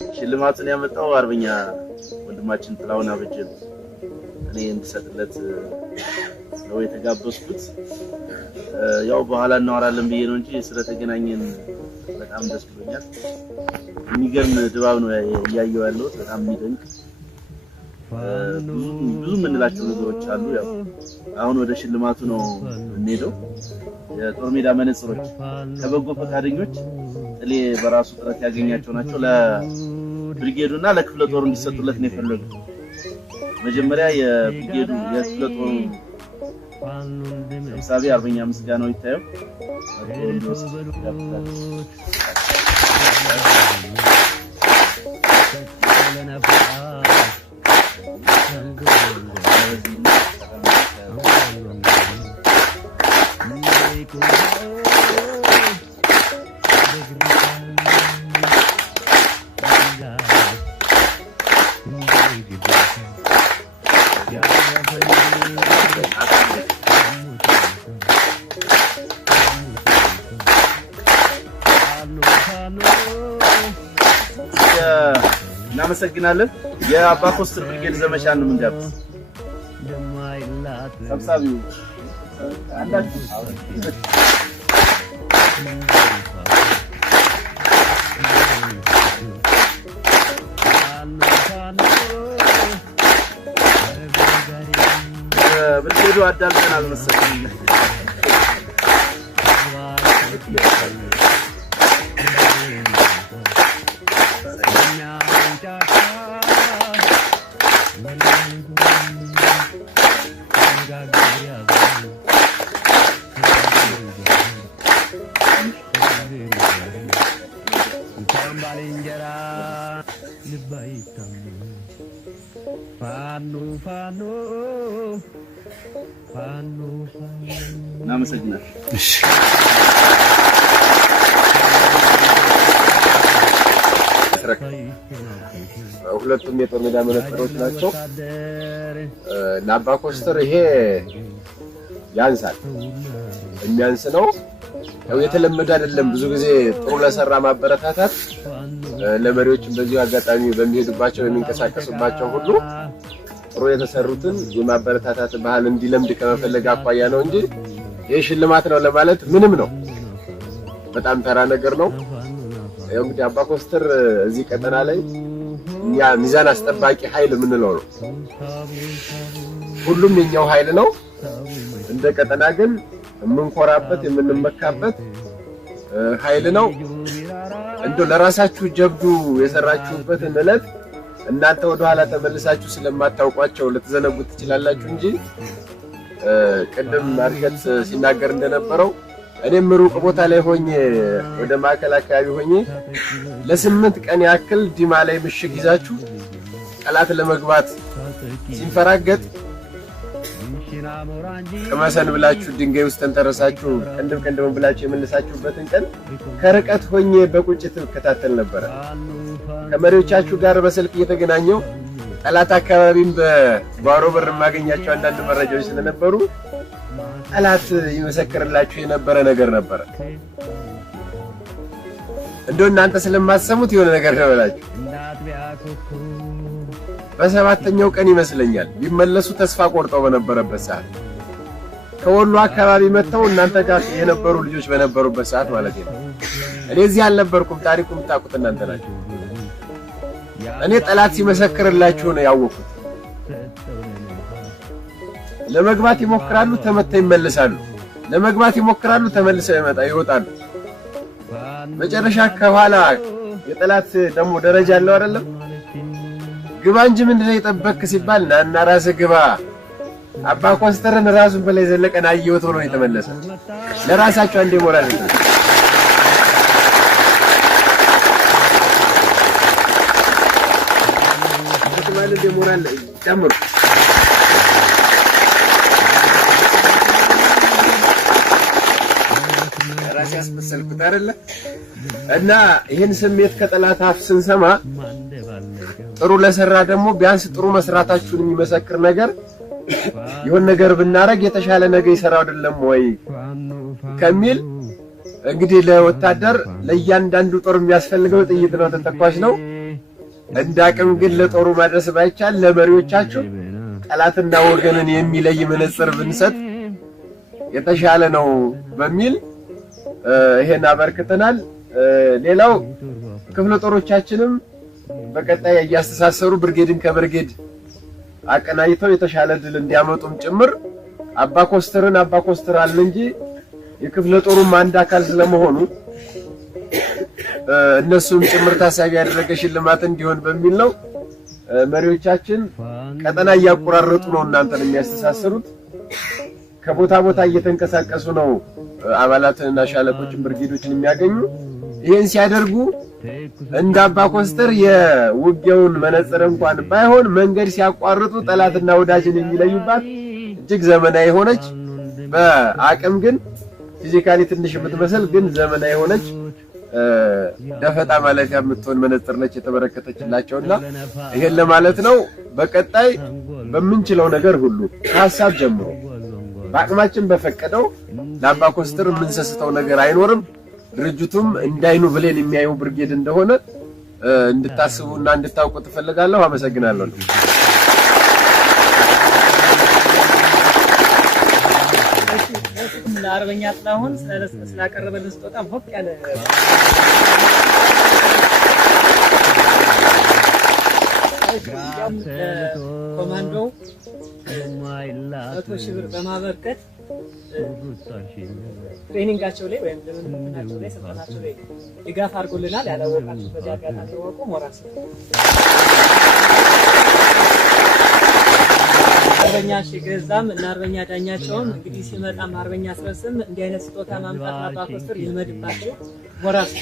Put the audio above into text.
ሽልማቱን ያመጣው አርበኛ ወንድማችን ጥላውን አበጀ እኔ እንድሰጥለት ነው የተጋበዝኩት። ያው በኋላ እናወራለን ብዬ ነው እንጂ ስለተገናኘን በጣም ደስ ብሎኛል። የሚገርም ድባብ ነው ያያየው ያለው በጣም የሚደንቅ ብዙ ምንላቸው ነገሮች አሉ። ያው አሁን ወደ ሽልማቱ ነው እንሄደው። የጦር ሜዳ መነጽሮች ከበጎ ፈቃደኞች ጥሌ በራሱ ጥረት ያገኛቸው ናቸው። ለብሪጌዱና ለክፍለ ጦሩ እንዲሰጡለት ነው የፈለጉት። መጀመሪያ የብሪጌዱ የክፍለ ጦሩ ሰብሳቢ አርበኛ ምስጋናው ይታየው እናመሰግናለን። የአባ ኮስተር ብርጌድ ዘመቻን ነው የምንጋብዝ። ሰብሳቢው አንዳችሁ ብርጌዱ አዳልተናል መሰለኝ። እናመሰግናለን። እሺ ሁለቱም የጦር ሜዳ መነጽሮች ናቸው። ለአባ ኮስተር ይሄ ያንሳል፣ የሚያንስ ነው። ያው የተለመደ አይደለም። ብዙ ጊዜ ጥሩ ለሰራ ማበረታታት ለመሪዎችም በዚሁ አጋጣሚ በሚሄዱባቸው የሚንቀሳቀሱባቸው ሁሉ ጥሩ የተሰሩትን የማበረታታት ባህል እንዲለምድ ከመፈለግ አኳያ ነው እንጂ ይሄ ሽልማት ነው ለማለት ምንም ነው። በጣም ተራ ነገር ነው። ያው እንግዲህ አባ ኮስተር እዚህ ቀጠና ላይ ያ ሚዛን አስጠባቂ ኃይል የምንለው ነው። ሁሉም የኛው ኃይል ነው። እንደ ቀጠና ግን የምንኮራበት የምንመካበት ኃይል ነው። እንደው ለራሳችሁ ጀብዱ የሰራችሁበትን ዕለት እናንተ ወደ ኋላ ተመልሳችሁ ስለማታውቋቸው ልትዘነጉት ትችላላችሁ እንጂ ቅድም ማርሸት ሲናገር እንደነበረው እኔም ሩቅ ቦታ ላይ ሆኜ ወደ ማዕከል አካባቢ ሆኜ ለ8 ቀን ያክል ዲማ ላይ ምሽግ ይዛችሁ ጠላት ለመግባት ሲንፈራገጥ ከመሰን ብላችሁ ድንጋይ ውስጥ ተንተረሳችሁ ቅንድም ብላችሁ የመለሳችሁበትን ቀን ከርቀት ሆኜ በቁጭት ተከታተል ነበር። ከመሪዎቻችሁ ጋር በስልክ እየተገናኘው ጠላት አካባቢም በባሮ በር ማገኛቸው አንዳንድ መረጃዎች ስለነበሩ ጠላት ይመሰክርላችሁ የነበረ ነገር ነበር። እንደው እናንተ ስለማትሰሙት የሆነ ነገር ተበላችሁ። በሰባተኛው ቀን ይመስለኛል ቢመለሱ ተስፋ ቆርጠው በነበረበት ሰዓት ከወሎ አካባቢ መተው እናንተ ጋር የነበሩ ልጆች በነበሩበት ሰዓት ማለት ነው። እኔ እዚህ አልነበርኩም። ታሪኩን ታውቁት እናንተ ናችሁ። እኔ ጠላት ሲመሰክርላችሁ ነው ያወቁት። ለመግባት ይሞክራሉ፣ ተመተው ይመለሳሉ። ለመግባት ይሞክራሉ፣ ተመልሰው ይወጣሉ። መጨረሻ ከኋላ የጠላት ደግሞ ደረጃ አለው አይደለም። ግባ እንጂ ምንድነው የጠበቅክ ሲባል ናና ራስህ ግባ። አባ ኮስተርን ራሱን በላይ ዘለቀን አየሁት ብሎ ነው የተመለሰ። ለራሳቸው አንዴ ሞራል ነው ማለት ሞራል ጨምሩ። ራስ ያስመሰልኩት አይደለ እና ይሄን ስሜት ከጠላት አፍ ስንሰማ ጥሩ ለሰራ ደግሞ ቢያንስ ጥሩ መስራታችሁን የሚመሰክር ነገር ይሁን ነገር ብናረግ የተሻለ ነገር ይሰራው አይደለም ወይ ከሚል እንግዲህ ለወታደር ለእያንዳንዱ ጦር የሚያስፈልገው ጥይት ነው፣ ተተኳሽ ነው። እንዳቅም ግን ለጦሩ ማድረስ ባይቻል ለመሪዎቻችሁ ጠላትና ወገንን የሚለይ መነጽር ብንሰጥ የተሻለ ነው በሚል ይሄን አበርክተናል። ሌላው ክፍለ ጦሮቻችንም በቀጣይ ያስተሳሰሩ ብርጌድን ከብርጌድ አቀናይተው የተሻለ ድል እንዲያመጡም ጭምር አባ ኮስተር አለ እንጂ የክፍለ ጦሩም አንድ አካል ስለመሆኑ እነሱም ጭምር ታሳቢ ያደረገ ሽልማት እንዲሆን በሚል ነው። መሪዎቻችን ቀጠና እያቆራረጡ ነው እናንተን የሚያስተሳስሩት። ከቦታ ቦታ እየተንቀሳቀሱ ነው አባላትንና ሻለቆችን ብርጌዶችን የሚያገኙ። ይሄን ሲያደርጉ እንደ አባ ኮስተር የውጊያውን መነጽር እንኳን ባይሆን መንገድ ሲያቋርጡ ጠላትና ወዳጅን የሚለዩባት እጅግ ዘመናዊ ሆነች፣ በአቅም ግን ፊዚካሊ ትንሽ የምትመስል ግን ዘመናዊ ሆነች ደፈጣ ማለፊያ የምትሆን መነጽር ነች የተበረከተችላቸውና ይሄን ለማለት ነው። በቀጣይ በምንችለው ነገር ሁሉ ከሀሳብ ጀምሮ በአቅማችን በፈቀደው ለአባ ኮስተር የምንሰስተው ነገር አይኖርም። ድርጅቱም እንዳይኑ ብለን የሚያዩ ብርጌድ እንደሆነ እንድታስቡና እንድታውቁ ተፈልጋለሁ። አመሰግናለሁ። ለአርበኛ ጥላሁን ስላቀረበልን ስጦታ ሞቅ ያለ ኮማንዶ 100,000 ብር በማበርከት ትሬኒንጋቸው ላይ ወይም ለምንድናቸው ላይ ስልጠናቸው ላይ ድጋፍ አድርጎልናል። ያላወቃችሁ በዚህ አጋጣሚ ወቁ። ሞራስ አርበኛ ሽገዛም እና አርበኛ ዳኛቸውም እንግዲህ ሲመጣም አርበኛ አስረስም እንዲህ አይነት ስጦታ ማምጣት አባ ኮስተር ይልመድባቸው። ሞራስ